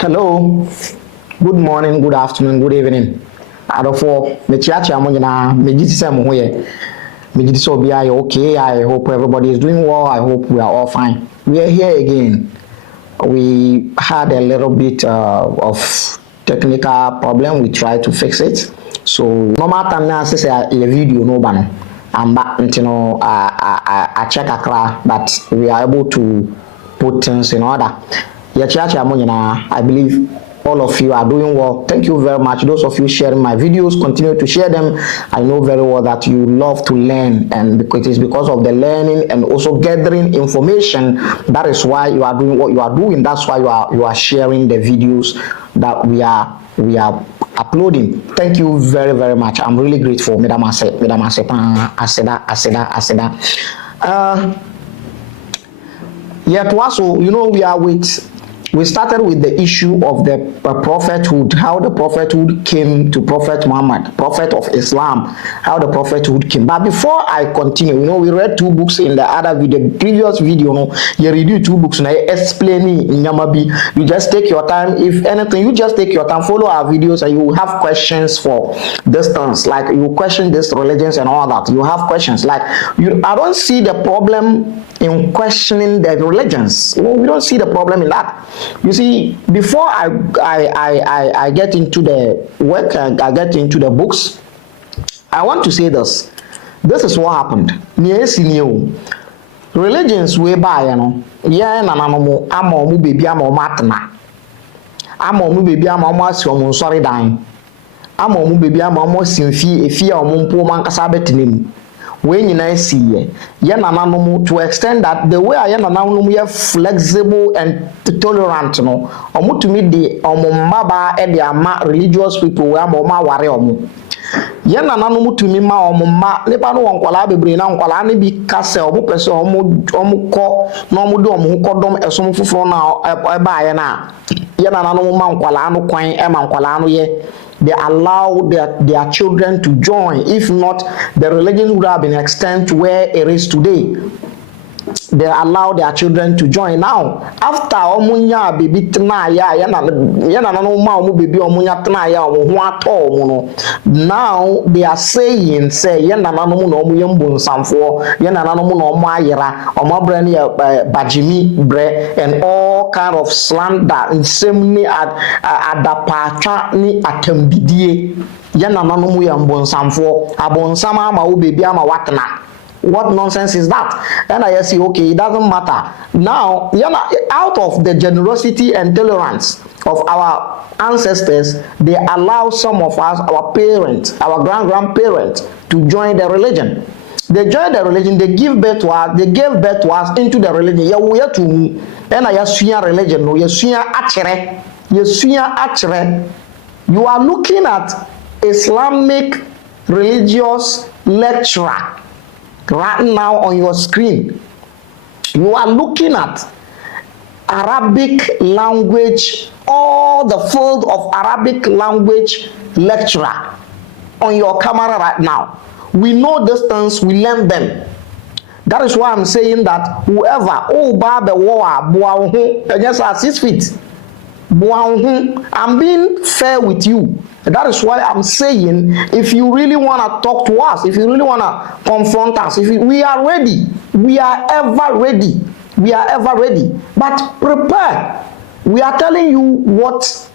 Hello, good morning, good afternoon, good evening. Adofo, mechiachi amonyina, mejiti se mo hoye. Mejiti so be okay. I hope everybody is doing well. I hope we are all fine. We are here again. We had a little bit of technical problem. We tried to fix it. So normal time now say a video no ban. I'm back, I check akra, but we are able to put things in order. I believe all of you are doing well. Thank you very much. Those of you sharing my videos, continue to share them. I know very well that you love to learn, and it is because of the learning and also gathering information that is why you are doing what you are doing. That's why you are sharing the videos that we are uploading. Thank you very, very much. I'm really grateful. Yet also, we started with the issue of the prophethood, how the prophethood came to Prophet Muhammad, Prophet of Islam, how the prophethood came. But before I continue, we read two books in the other video, previous video, you read two books, and I explain in Yamabi. You just take your time. If anything, you just take your time, follow our videos, and you will have questions for this things, like you question these religions and all that. You have questions like I don't see the problem in questioning the religions. We don't see the problem in that. You see, before I get into the work, I get into the books, I want to say this. This is what happened. Religions way by, yeah, nananomo, amomu baby, amomatna. Amomu baby, amomu sorry dying. Amomu baby, amomu sinfi, if you are mumpo mankasabetinim. When you see ye nananom to extend that the way I nananom ye flexible and tolerant no omo to meet the omombaba e the ama religious people we amoma ware omo ye nananom to me ma omoma nipa no wonkwala bebre na nkwala ne bi kase omo pese omo ko na omo de omo kodom esom foforo na e ba ye na ye nananom ma nkwala no kwan e ma nkwala no ye. They allow their children to join. If not, the religion would have been extended to where it is today. They allow their children to join. Now, after omunya baby tnaya yana no ma omu baby omunya tnaya omu ato now they are saying say yana no no omu yembo nsamfo yana no no omu ayera omu bre ne bajimi bre and all kind of slander nsemni adapatwa ni atambidie yana no mu yembo nsamfo abonsama ama wo baby ama watna. What nonsense is that? And I say, okay, it doesn't matter. Now, out of the generosity and tolerance of our ancestors, they allow some of us, our parents, our grandparents, to join the religion. They join the religion, they give birth to us, they gave birth to us into the religion. And I assume religion, no, you are looking at Islamic religious lecturer. Right now on your screen, you are looking at Arabic language, all the field of Arabic language lecturer on your camera right now. We know these things, we learn them. That is why I'm saying that whoever, just 6 feet, I'm being fair with you. That is why I'm saying, if you really want to talk to us, if you really want to confront us, we are ready. We are ever ready. We are ever ready. But prepare. We are telling you what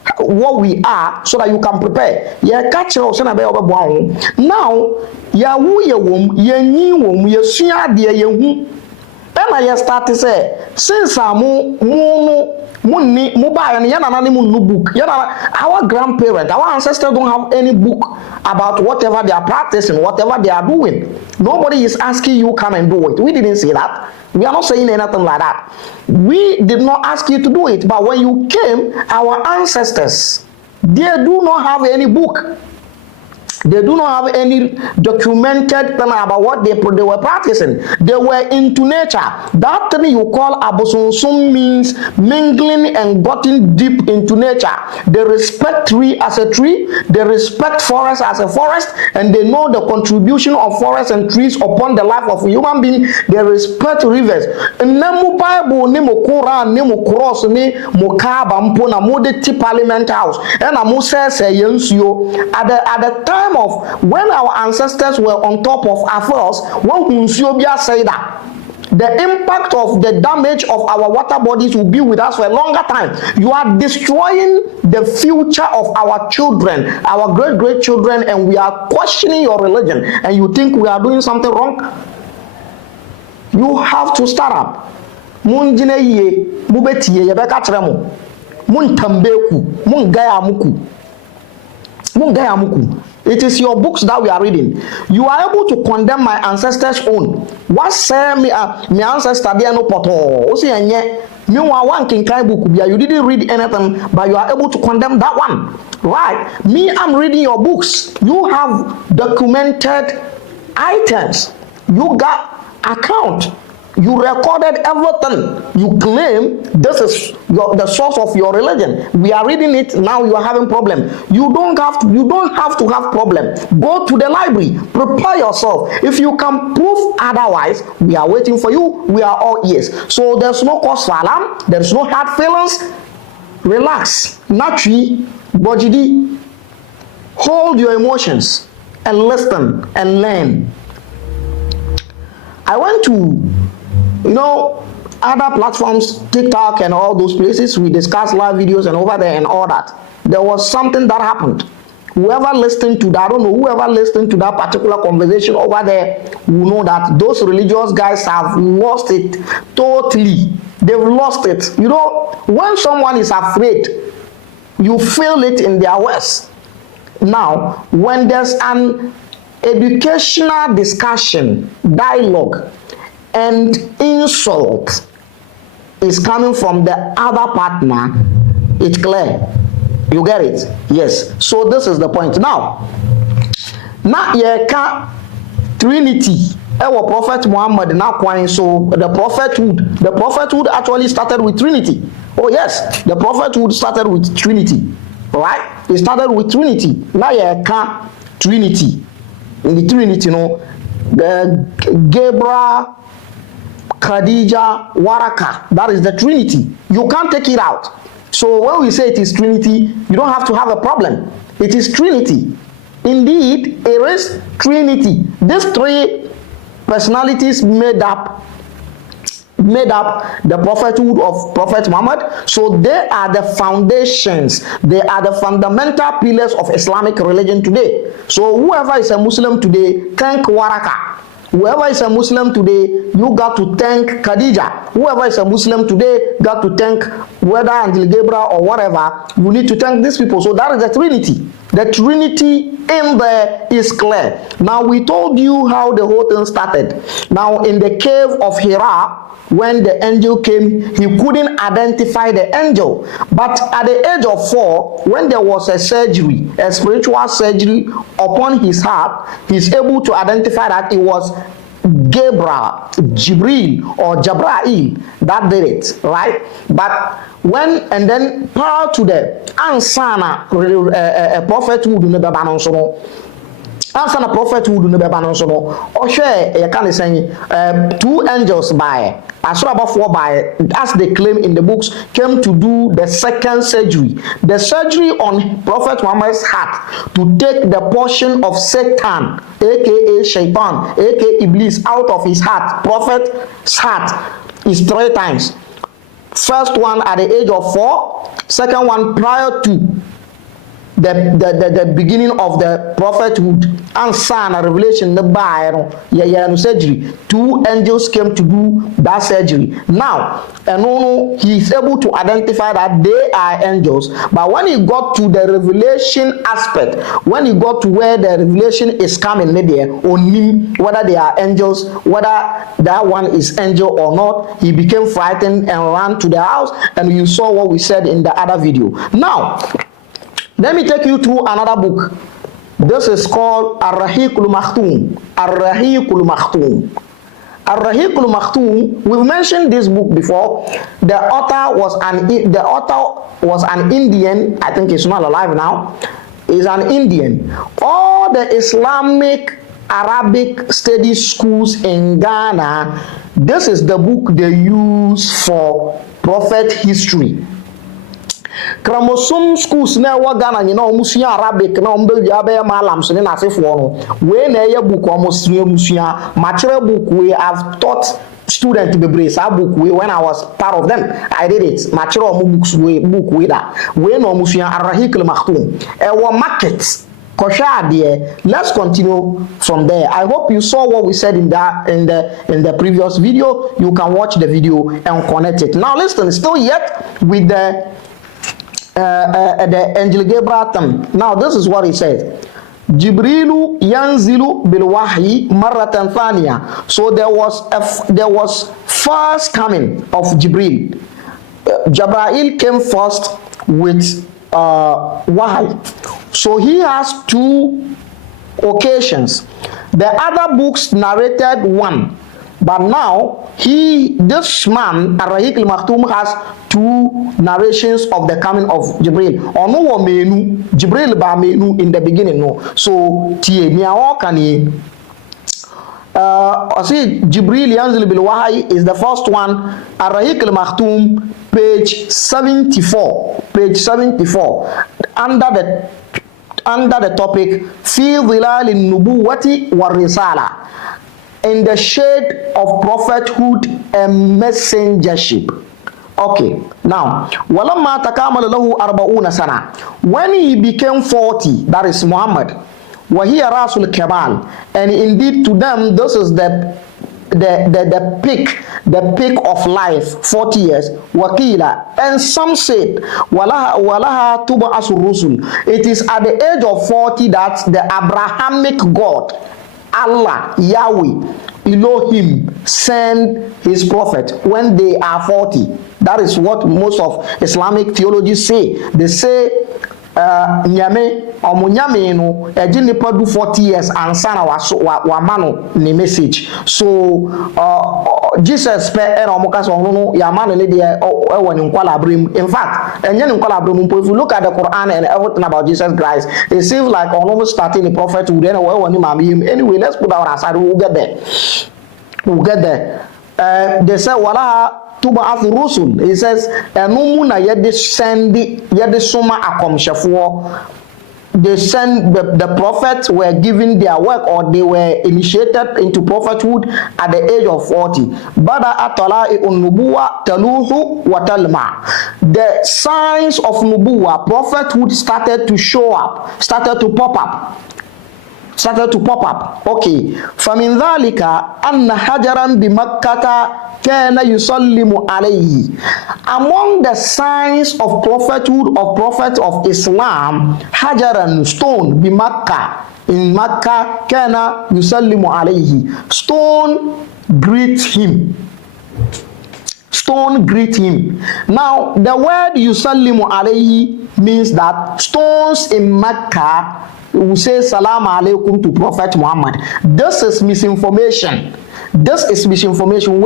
we are so that you can prepare. Yeah, catch us now. Ya wom ya sua de ya hu. And I start to say, since our grandparents, our ancestors don't have any book about whatever they are practicing, whatever they are doing. Nobody is asking you come and do it. We didn't say that. We are not saying anything like that. We did not ask you to do it. But when you came, our ancestors, they do not have any book. They do not have any documented thing about what they were practicing. They were into nature. That thing you call abosunsum means mingling and getting deep into nature. They respect tree as a tree. They respect forest as a forest, and they know the contribution of forests and trees upon the life of a human being. They respect rivers. Nemu Bible ni mo Quran ni mo cross ni mo Kaaba mpo na mo de ti Parliament House. And mo say yensuo at the time of when our ancestors were on top of affairs, when Unsiobia said that the impact of the damage of our water bodies will be with us for a longer time. You are destroying the future of our children, our great children, and we are questioning your religion, and you think we are doing something wrong? You have to start up. Munjine ye, mubetiye yebeka tremo. Mun tambeku, mun gaya muku. It is your books that we are reading. You are able to condemn my ancestors' own. What say me ancestor there no poto? Osi enye. Meanwhile, one can book. You didn't read anything, but you are able to condemn that one. Right? Me, I'm reading your books. You have documented items. You got account. You recorded everything. You claim this is the source of your religion. We are reading it now. You are having problem. You don't have to have problem. Go to the library. Prepare yourself. If you can prove otherwise, we are waiting for you. We are all ears. So there's no cause for alarm. There's no hard feelings. Relax. Naturally, Bojidi, hold your emotions and listen and learn. I went to other platforms, TikTok and all those places. We discuss live videos and over there and all that. There was something that happened. Whoever listened to that, I don't know, whoever listened to that particular conversation over there will know that those religious guys have lost it totally. They've lost it. When someone is afraid, you feel it in their words. Now, when there's an educational discussion, dialogue, and insult is coming from the other partner, it's clear. You get it? Yes. So this is the point. Now yeka Trinity. Our Prophet Muhammad now coin. So the prophethood actually started with Trinity. Oh yes, the prophethood started with Trinity. Right? It started with Trinity. Now yeka Trinity. In the Trinity, the Gabriel, Khadija, Waraka, that is the Trinity. You can't take it out. So when we say it is Trinity, you don't have to have a problem. It is Trinity. Indeed, it is Trinity. These three personalities made up the prophethood of Prophet Muhammad. So they are the foundations. They are the fundamental pillars of Islamic religion today. So whoever is a Muslim today, thank Waraka. Whoever is a Muslim today, you got to thank Khadija. Whoever is a Muslim today, got to thank whether Angel Gabriel or whatever. You need to thank these people. So that is the Trinity. The Trinity in there is clear. Now we told you how the whole thing started. Now in the cave of Hira, when the angel came, he couldn't identify the angel. But at the age of 4, when there was a surgery, a spiritual surgery upon his heart, he's able to identify that it was Gabriel, Jibril, or Jabrail that did it, right? But and then prior to the Ansana prophethood in the Babanonsono, Ansana prophethood in the Babanonsono, or share a kind of saying 2 angels by as about 4 by, as they claim in the books, came to do the second surgery. The surgery on Prophet Muhammad's heart to take the portion of Satan, aka Shaitan, aka Iblis, out of his heart. Prophet's heart is 3 times. First one at the age of 4, second one prior to the beginning of the prophethood, and son revelation the Bible, surgery. 2 angels came to do that surgery. Now, and he is able to identify that they are angels. But when he got to the revelation aspect, when he got to where the revelation is coming, on him, whether they are angels, whether that one is angel or not, he became frightened and ran to the house. And you saw what we said in the other video. Now, let me take you through another book. This is called Ar-Rahiqul Makhtum. Ar-Rahiqul Makhtum. Ar-Rahiqul Makhtum. We've mentioned this book before. The author was an Indian. I think he's not alive now. He's an Indian. All the Islamic Arabic study schools in Ghana, this is the book they use for prophet history. Chromosome schools na wa Ghana nyina omusua Arabic na ombe wia be malam so ne nasefo no we na eye book omusua musua machere book we have taught student bebre sa book we when I was part of them I did it machere omu books we book we da we na omusua Ar-Rahiq al-Makhtum e wo market. Let's continue from there. I hope you saw what we said in the previous video. You can watch the video and connect it. Now listen, still yet with the angel Gabriel. Now this is what he said. Jibrilu yanzilu bil wahyi marratan thaniya. So there was first coming of Jibril. Jabrail came first with wahy. So he has two occasions. The other books narrated one, but now this man Ar-Rahiq al-Makhtum has two narrations of the coming of Jibril. Ono wo menu Jibril ba menu in the beginning no. So tie ni awo kani Jibril yanzil bil wahyi is the first one. Ar-Rahiq al-Makhtum page 74 under the topic fi dhilal an-nubuwati war risala, in the shade of prophethood and messengership. Okay, now walamma takamala lahu 40 sana, when he became 40, that is Muhammad, wa hiya rasul kamal, and indeed to them this is the peak of life, 40 years. Wakila, and some said walaha tub'asu rusul, it is at the age of 40 that the Abrahamic God, Allah, Yahweh, Elohim, send his prophet when they are 40. That is what most of Islamic theologians say. They say nyame omunyame no eji nipa do 40 years ansa na wa mano ni message. So Jesus pe e na omuka so no ya mano le de e woni nkwala abrim. In fact enye ni nkwala abrim. If you look at the Quran and everything about Jesus Christ, it seems like almost starting the prophethood and we woni mami. Anyway, let's put our aside. We'll get there. They say wala tub'ath rusul. He says enu na yede soma akomshefo. They send the prophets were given their work, or they were initiated into prophethood at the age of 40. Bada atala'i nubuwa taluhu wa talma. The signs of nubuwa, prophethood, started to show up, started to pop up. Okay. فَمِنْ ذَلِكَ أَنَّ حَجَرًا بِمَكَّةَ كَانَ يُسَلِّمُ عَلَيْهِ. Among the signs of prophethood of prophets of Islam, hajaran, stone, بِمَكَّةَ, in Makkah, كَانَ يُسَلِّمُ عَلَيْهِ. Stone greets him. Now, the word yusallimu alayhi means that stones in Mecca will say salam alaikum to Prophet Muhammad. This is misinformation. This is misinformation.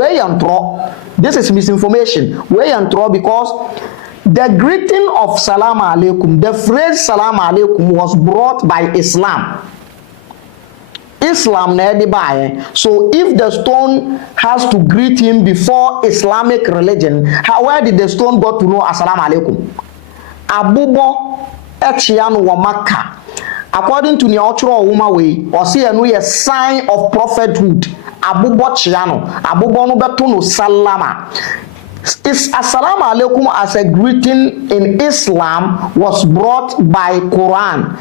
This is misinformation. Because the greeting of salam alaikum, the phrase salam alaikum, was brought by Islam. So if the stone has to greet him before Islamic religion, where did the stone got to know assalamu alaikum? Abubo echianu wa Makkah. According to Neotro Uma way, or see a sign of prophethood. Abubo chiano, abubo no betuno salama. Is assalamu alaikum as a greeting in Islam was brought by Quran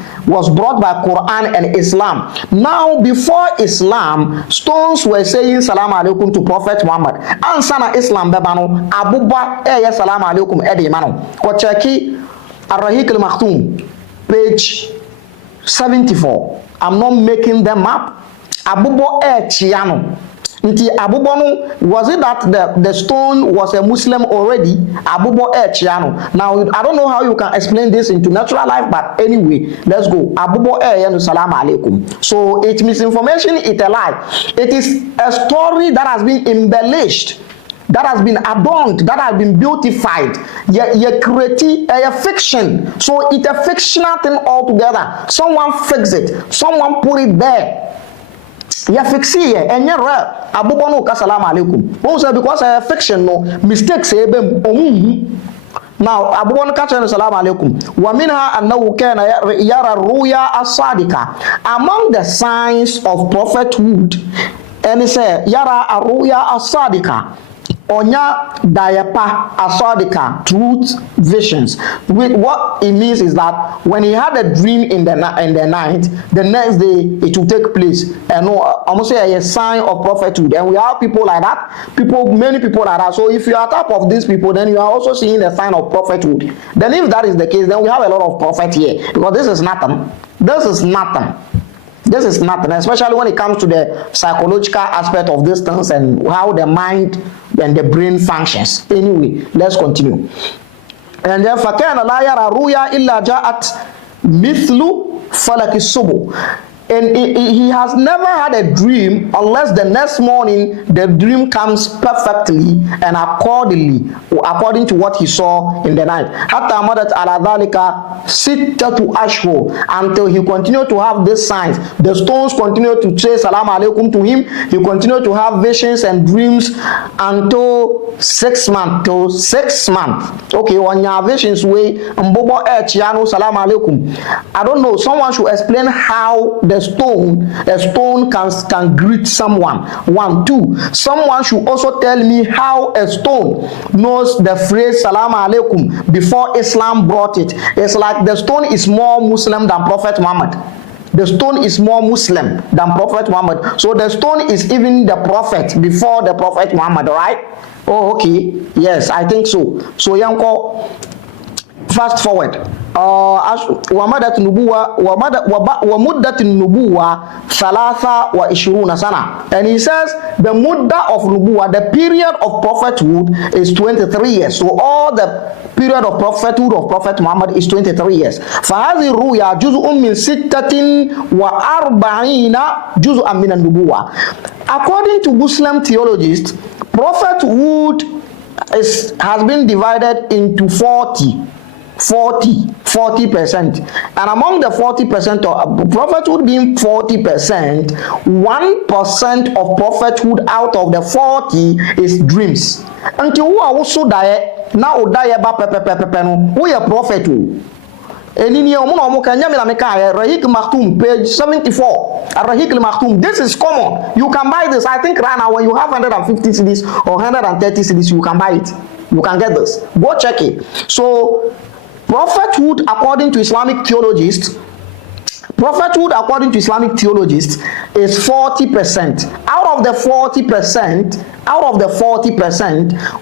and Islam. Now before Islam, stones were saying salam alaikum to Prophet Muhammad. Ansana Islam bebano abuba salam alaikum edi mano. Ko cheki Ar-Rahiq al-Makhtum page 74. I'm not making them up. Abubo chiano. Nti abobo no, was it that the stone was a Muslim already? Abobo chiano. Now I don't know how you can explain this into natural life, but anyway, let's go. Abobo no salam alaikum. So it misinformation, it a lie. It is a story that has been embellished, that has been adorned, that has been beautified. You create a fiction. So it's a fictional thing altogether. Someone fix it. Someone put it there. Ya fixi ye enye real abobo no ka salam alaikum. Who say because a fiction no mistakes e bem omu. Now abobo no ka salam alaikum. Wa minha annahu kana yara ruya as-sadiqa. Among the signs of prophethood, and he say yara ruya as-sadiqa. Onya dayapa asodika, truth visions. With what it means is that when he had a dream in the night, the next day it will take place. And almost a sign of prophethood. And we have people like that. Many people like that. So if you are type of these people, then you are also seeing the sign of prophethood. Then if that is the case, then we have a lot of prophet here. Because this is nothing. This is nothing. This is nothing, especially when it comes to the psychological aspect of these things and how the mind and the brain functions. Anyway, let's continue. And then فَكَانَ لَا يَرَى رُؤْيَا إِلَّا جَاءَتْ مِثْلُ فَلَكِ الصُّبُحِ. And he has never had a dream unless the next morning the dream comes perfectly and according to what he saw in the night. حتى مدت على ذلك ستة أشهر, until he continued to have these signs. The stones continued to say salam alaikum to him. He continued to have visions and dreams until 6 months. Till 6 months. Okay, when your visions way mbobo chiano salam alaikum. I don't know. Someone should explain how a stone can greet someone. 1, 2. Someone should also tell me how a stone knows the phrase salam alaikum before Islam brought it. It's like the stone is more Muslim than Prophet Muhammad. The stone is more Muslim than Prophet Muhammad. So the stone is even the prophet before the Prophet Muhammad, right? Oh, okay. Yes, I think so. So Yanko, fast forward. ومدة النبوة ومدة النبوة 23 sana. And he says the mudda of nubuwa, the period of prophethood, is 23 years. So all the period of prophethood of Prophet Muhammad is 23 years. فهذه الرؤيا جزء من 46 جزءا من النبوة. According to Muslim theologists, prophethood has been divided into 40%. And among the 40% of prophethood being 40%, 1% of prophethood out of the 40 is dreams. Until who are also die now die ba pepe no who are prophet. Enini omo kanya me meka Rahik Maktoum page 74. Rahik Maktoum, this is common. You can buy this. I think right now when you have 150 CDs or 130 CDs, you can buy it. You can get this. Go check it. So prophethood according to Islamic theologists is 40%. Out of the 40%,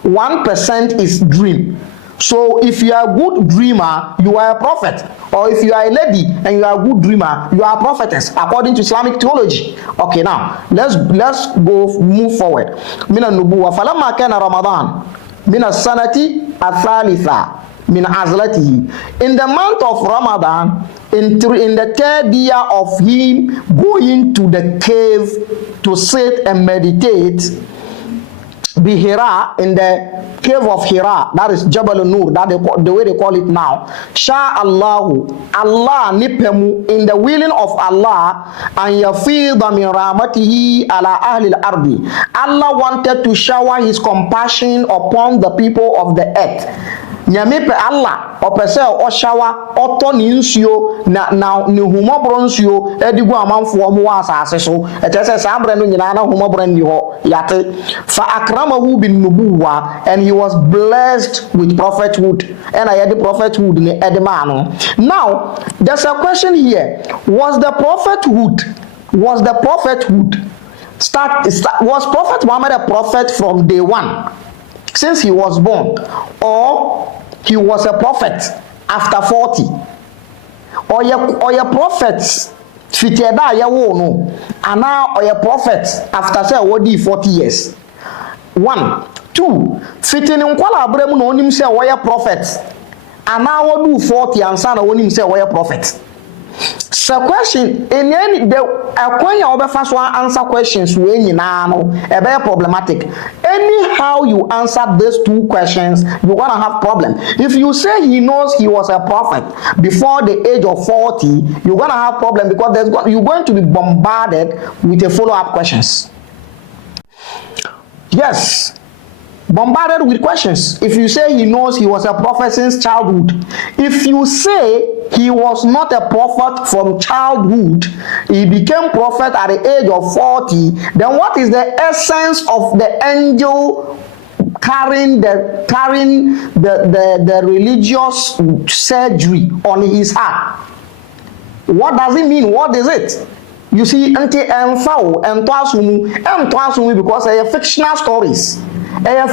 1% is dream. So if you are a good dreamer, you are a prophet. Or if you are a lady and you are a good dreamer, you are a prophetess according to Islamic theology. Okay, now let's go move forward. Mina nubuwa falamma kana Ramadan mina sanati athalitha min azlatihi. In the month of Ramadan, in the 3rd year of him going to the cave to sit and meditate, be Hira, in the cave of Hira, that is Jabal Nur, that the way they call it now. Sha Allahu, Allah nipemu, in the willing of Allah, and yafidha min rahmatihi ala ahli al-ardi. Allah wanted to shower his compassion upon the people of the earth. Nyame pe Allah opese o shower oto ni nsuo na ni humobro nsuo edigu amanfo mo asase so etese sabre no nyina na humobro ni ho yate fa akramahu bin nubuwa, and he was blessed with prophethood, and I had the prophethood ni edemano. Now there's a question here. Was Prophet Muhammad a prophet from day one, since he was born, or he was a prophet after 40, or your prophets fiteda ya wo no ana oye prophet after say wodi 40 years. 1 2 fitting nkwala abremu na onim say woye prophet ana wodu 40 ansa na onim say woye prophet. So question any the akwan ya obefa so answer questions we nyina no e be problematic. Anyhow you answer these 2 questions, you're gonna have problem. If you say he knows he was a prophet before the age of 40, you're gonna have problem because you're going to be bombarded with a follow-up questions. Yes, bombarded with questions. If you say he knows he was a prophet since childhood, if you say he was not a prophet from childhood, he became prophet at the age of 40, then what is the essence of the angel carrying the religious surgery on his heart? What does it mean? What is it? You see, because they are fictional stories.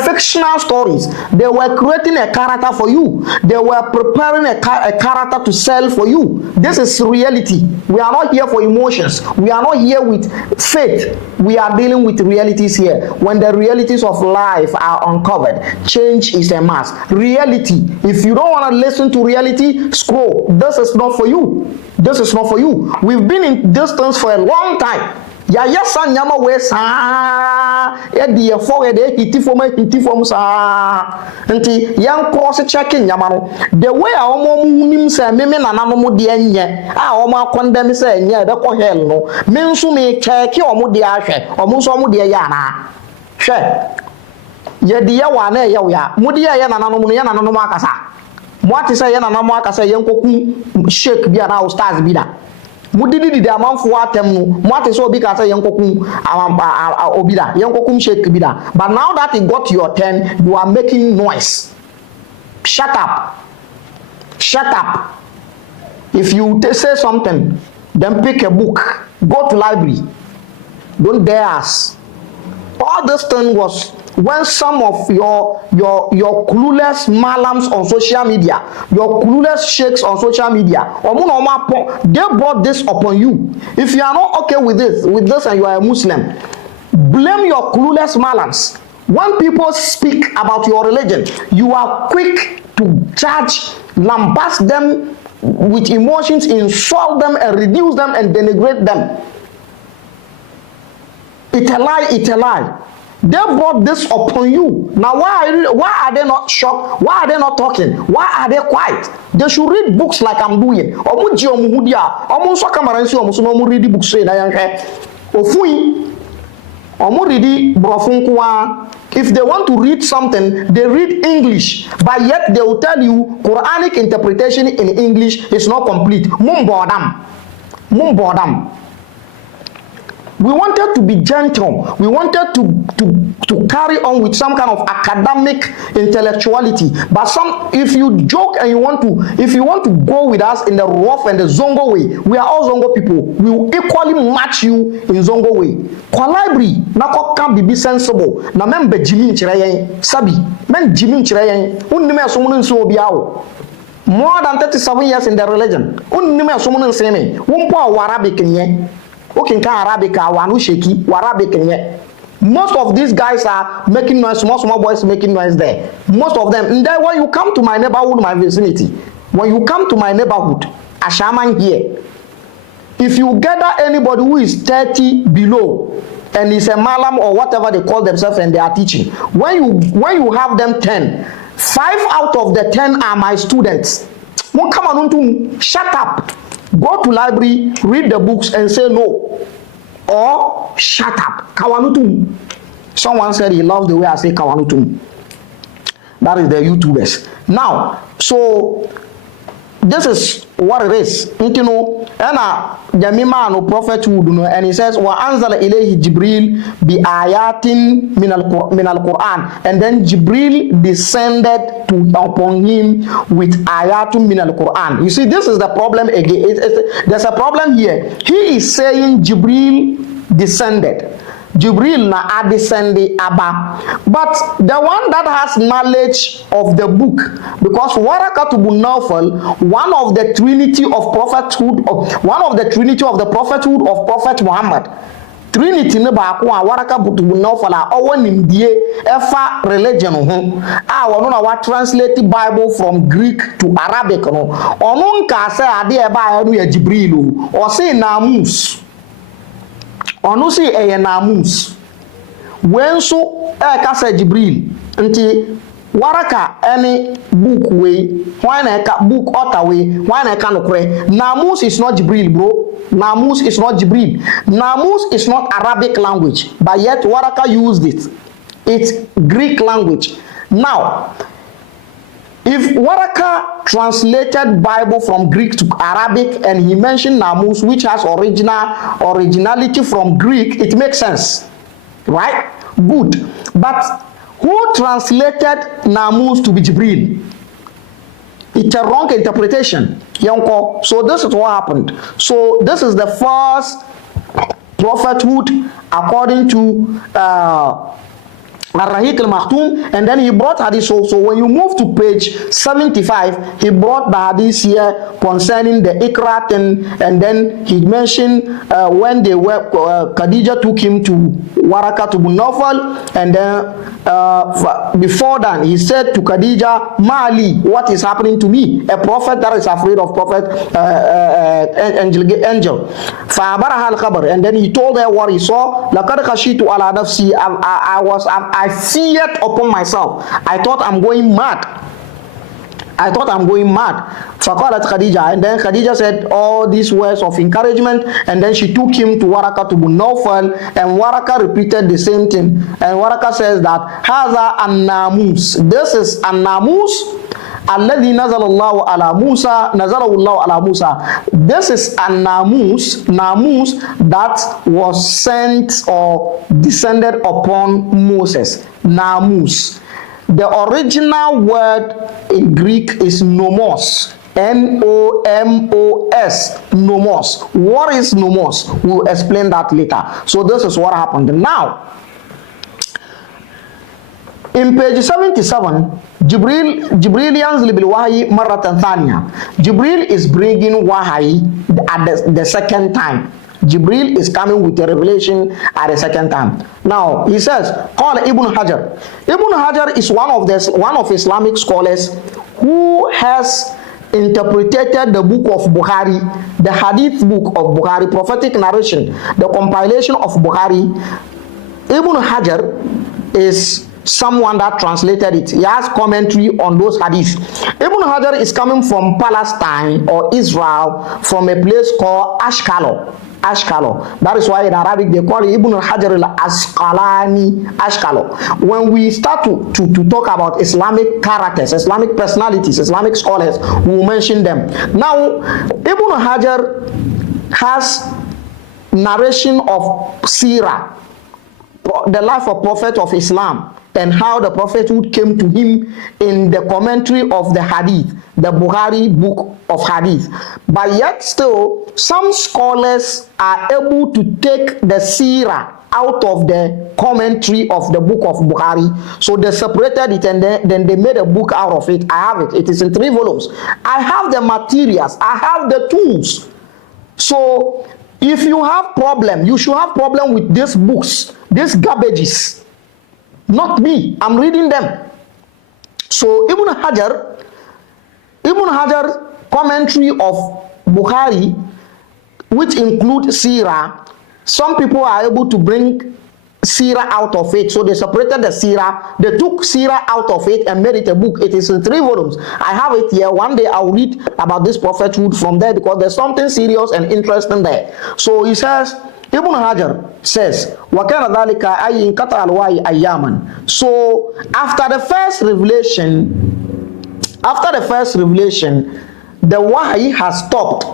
Fictional stories. They were creating a character for you. They were preparing a character to sell for you. This is reality. We are not here for emotions. We are not here with faith. We are dealing with realities here. When the realities of life are uncovered, change is a must. Reality. If you don't want to listen to reality, scroll. This is not for you. This is not for you. We've been in distance for a long time. Ya yesa nyama we sa e de for de hiti form sa nti yanko se check nyama no the way a omo nim say me nananom de anye a omo condemn say anye be ko hell no me nso me check omo de ahwe omo nso omo de ya na hwe ye de ya wa na ye ya mo de ya nananom no ya nananom akasa mo ati say ya nananom akasa yankoku shake bia na stars bi da mudidi di amanfo atem no mo ate so obi ka say yenkokum obida yenkokum shake bida, but now that it got your turn, you are making noise. Shut up. If you say something, then pick a book, go to library. Don't dare us. All this thing was when some of your clueless malams on social media, your clueless sheikhs on social media, they brought this upon you. If you are not okay with this and you are a Muslim, blame your clueless malams. When people speak about your religion, you are quick to judge, lambast them with emotions, insult them and reduce them and denigrate them. It's a lie. They brought this upon you. Now why are they not shocked? Why are they not talking? Why are they quiet? They should read books like I'm doing. Read books. If they want to read something, they read English, but yet they will tell you Quranic interpretation in English is not complete. Mumbodam. We wanted to be gentle. We wanted to carry on with some kind of academic intellectuality. But if you joke and if you want to go with us in the rough and the Zongo way, we are all Zongo people. We will equally match you in Zongo way. Kwa library, nako can be sensible. Na membe Jimin Chirayen, Sabi, men Jimin Chirayen, unime someone so biao. More than 37 years in the religion. Unime someone say me, Wumpo Arabic nye. Okay, Arabic, Arabic. Most of these guys are making noise, small boys making noise there. Most of them. And then when you come to my neighborhood, my vicinity, Ashaman here, if you gather anybody who is 30 below and is a malam or whatever they call themselves and they are teaching, when you have them 10, 5 out of the 10 are my students. Shut up. Go to library, read the books and say no. Or shut up. Kawanutum. Someone said he loves the way I say Kawanutum. That is the YouTubers. Now, so this is what it is. You know, and Jamima no prophethood, and he says, "Wa anzala ilayhi Jibril bi ayatin min al Quran," and then Jibril descended upon him with ayatun min al Quran. You see, this is the problem again. There's a problem here. He is saying Jibril descended. Jibril na descended Abba, but the one that has knowledge of the book, because Warakatubun Nawfal, one of the trinity of prophethood, one of the trinity of the prophethood of Prophet Muhammad, Trinity ne baako a waraka butubu Nawfal a ɔwɔ nimdie ɛfa religion ho a wɔno na wa translate Bible from Greek to Arabic no ɔno nka sɛ ade ɛba no yɛ Jibril o ɔse namus ɔno se ɛyɛ namus when so ɛka sɛ Jibril nti waraka any book way why na ka book author way why na ka no kore namus is not Jibril bro. Namus is not Jibril. Namus is not Arabic language, but yet Waraka used it. It's Greek language. Now, if Waraka translated Bible from Greek to Arabic and he mentioned Namus, which has originality from Greek, it makes sense, right? Good. But who translated Namus to be Jibril? It's a wrong interpretation. So this is what happened. So this is the first prophethood according to Ar-Rahiq al-Maktoum, and then he brought hadith. So when you move to page 75, he brought the hadith here concerning the Ikra thing, and then he mentioned when they were Khadija took him to Waraka to Nawfal, and then before that he said to Khadija, Mali, what is happening to me? A prophet that is afraid of prophet angel. And then he told her what he saw. I feared upon myself. I thought I'm going mad. فقالت Khadija, and then Khadija said all these words of encouragement, and then she took him to Waraka to Nawfal, and Waraka repeated the same thing. And Waraka says that Haza an-namus. This is an-namus. Alladhi nazalallahu ala Musa, nazalallahu ala Musa. This is a namus that was sent or descended upon Moses. Namus. The original word in Greek is nomos. N-O-M-O-S. Nomos. What is nomos? We'll explain that later. So this is what happened. Now, in page 77, Jibrilians bil wahi maratan thaniya. Jibril is bringing wahi at the second time. Jibril is coming with a revelation at the second time. Now he says, "Qala Ibn Hajar." Ibn Hajar is one of Islamic scholars who has interpreted the book of Bukhari, the Hadith book of Bukhari, prophetic narration, the compilation of Bukhari. Ibn Hajar is someone that translated it. He has commentary on those hadiths. Ibn Hajar is coming from Palestine or Israel, from a place called Ashkalo. That is why in Arabic they call it Ibn Hajar al-Asqalani, Ashkalo. When we start to talk about Islamic characters, Islamic personalities, Islamic scholars, we will mention them. Now, Ibn Hajar has narration of Sirah, the life of Prophet of Islam, and how the prophethood came to him in the commentary of the Hadith, the Bukhari book of Hadith. But yet still, some scholars are able to take the Sirah out of the commentary of the book of Bukhari. So they separated it and then they made a book out of it. I have it. It is in 3 volumes. I have the materials. I have the tools. So if you have problem, you should have problem with these books, these garbages. Not me. I'm reading them. So Ibn Hajar commentary of Bukhari, which include Sirah, some people are able to bring Sirah out of it. So they separated the Sirah. They took Sirah out of it and made it a book. It is in 3 volumes. I have it here. One day I'll read about this prophethood from there because there's something serious and interesting there. So he says, Ibn Hajar says, وَكَانَ ذَلِكَ أَيْ انْقَطَعَ الْوَحْيُ أَيَّامًا. So after the first revelation, the wahi has stopped.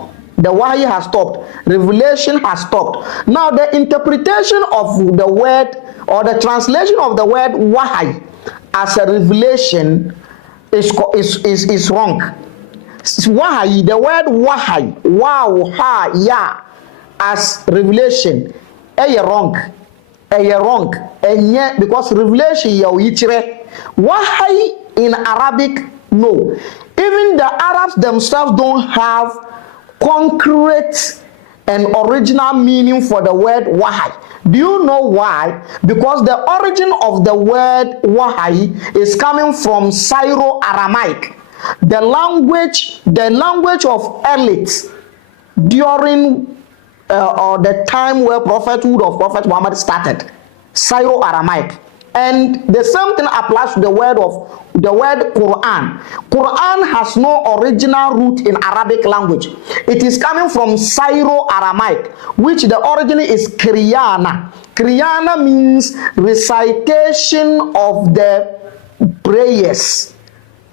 Revelation has stopped. Now the interpretation of the word or the translation of the word wahi as a revelation is wrong. Wahi, the word wahi, wow, ha, ya, as revelation, wrong, and yet because revelation wahi in Arabic, no. Even the Arabs themselves don't have concrete an original meaning for the word wahi. Do you know why? Because the origin of the word wahi is coming from Syro-Aramaic, the language of elites during the time where prophethood of Prophet Muhammad started. Syro-Aramaic. And the same thing applies to the word Quran. Quran has no original root in Arabic language. It is coming from Syro-Aramaic, which the origin is Kriyana. Kriyana means recitation of the prayers.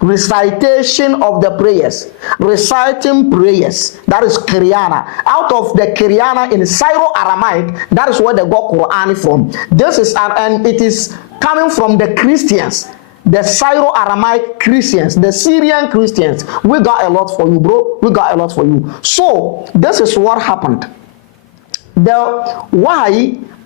Recitation of the prayers, reciting prayers. That is Kriana. Out of the Kriana in Syro-Aramaic, that is where they got Quran from. This is and it is coming from the Christians, the Syro-Aramaic Christians, the Syrian Christians. We got a lot for you, bro. We got a lot for you. So this is what happened. The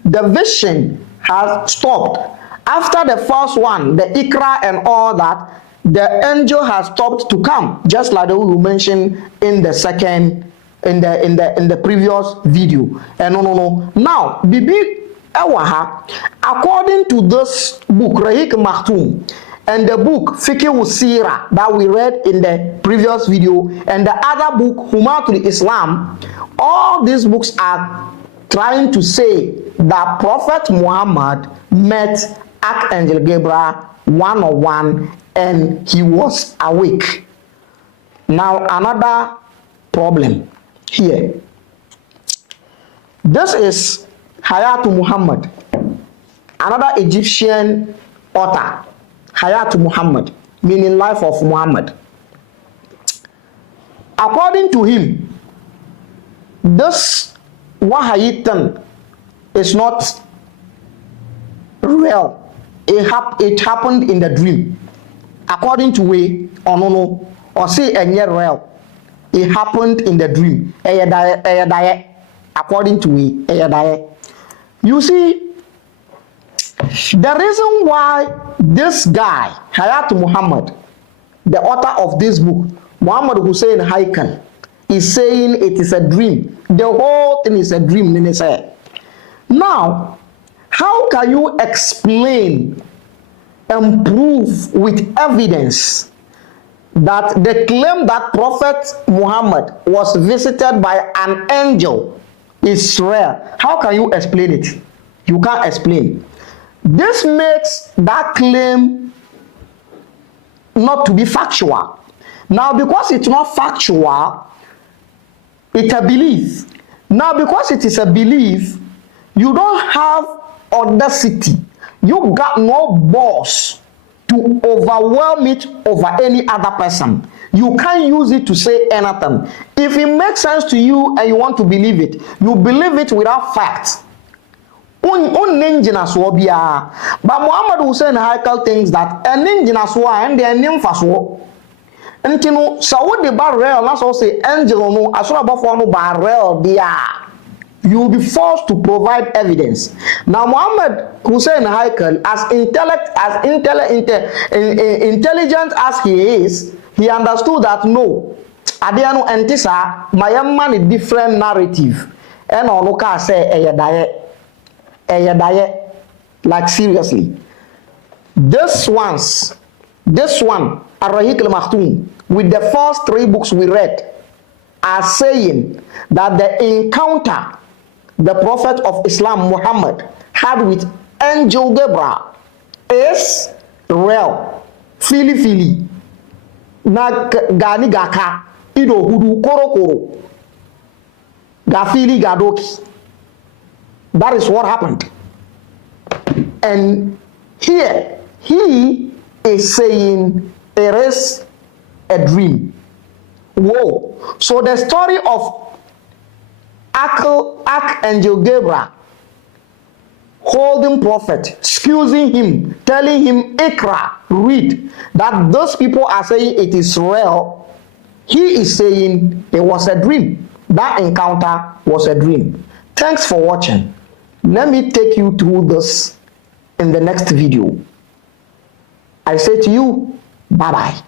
vision has stopped after the first one, the Ikra and all that. The angel has stopped to come, just like we mentioned in the second, in the previous video. And no. Now, Bibi Ewaha, according to this book, Rahik Maktoum, and the book Fiqh Sira that we read in the previous video, and the other book Humatul Islam, all these books are trying to say that Prophet Muhammad met Archangel Gabriel one-on-one and he was awake. Now another problem here. This is Hayatu Muhammad, another Egyptian author. Hayatu Muhammad, meaning life of Muhammad. According to him, this Wahayitan is not real. It happened in the dream. According to way or say real. It happened in the dream. According to way. You see, the reason why this guy, Hayat Muhammad, the author of this book, Muhammad Hussein Haikal, is saying it is a dream. The whole thing is a dream. Now, how can you explain and prove with evidence that the claim that Prophet Muhammad was visited by an angel is rare? How can you explain it? You can't explain. This makes that claim not to be factual. Now, because it's not factual, it's a belief. Now, because it is a belief, you don't have audacity. You got no balls to overwhelm it over any other person. You can't use it to say anything. If it makes sense to you and you want to believe it, you believe it without facts. But Muhammad Hussein Haikal thinks that a ninja and their name for so. And you know, so what the barrel, that's also say angel no, as well about no barrel, you will be forced to provide evidence. Now, Muhammad Hussein Haikal, as intelligent as he is, he understood that no, Adiano Antisa, my man is different narrative. And Onoka say, like seriously. This one, Ar-Rahik al-Maktoum, with the first 3 books we read, are saying that the encounter the Prophet of Islam Muhammad had with Angel Gabriel is real. Fili na gani gaka ido hudu koro gafili gadoki. That is what happened. And here he is saying it is a dream. Whoa. So the story of Archangel Gabriel holding prophet, excusing him, telling him, Ikra, read, that those people are saying it is real. He is saying it was a dream. That encounter was a dream. Thanks for watching. Let me take you through this in the next video. I say to you, bye-bye.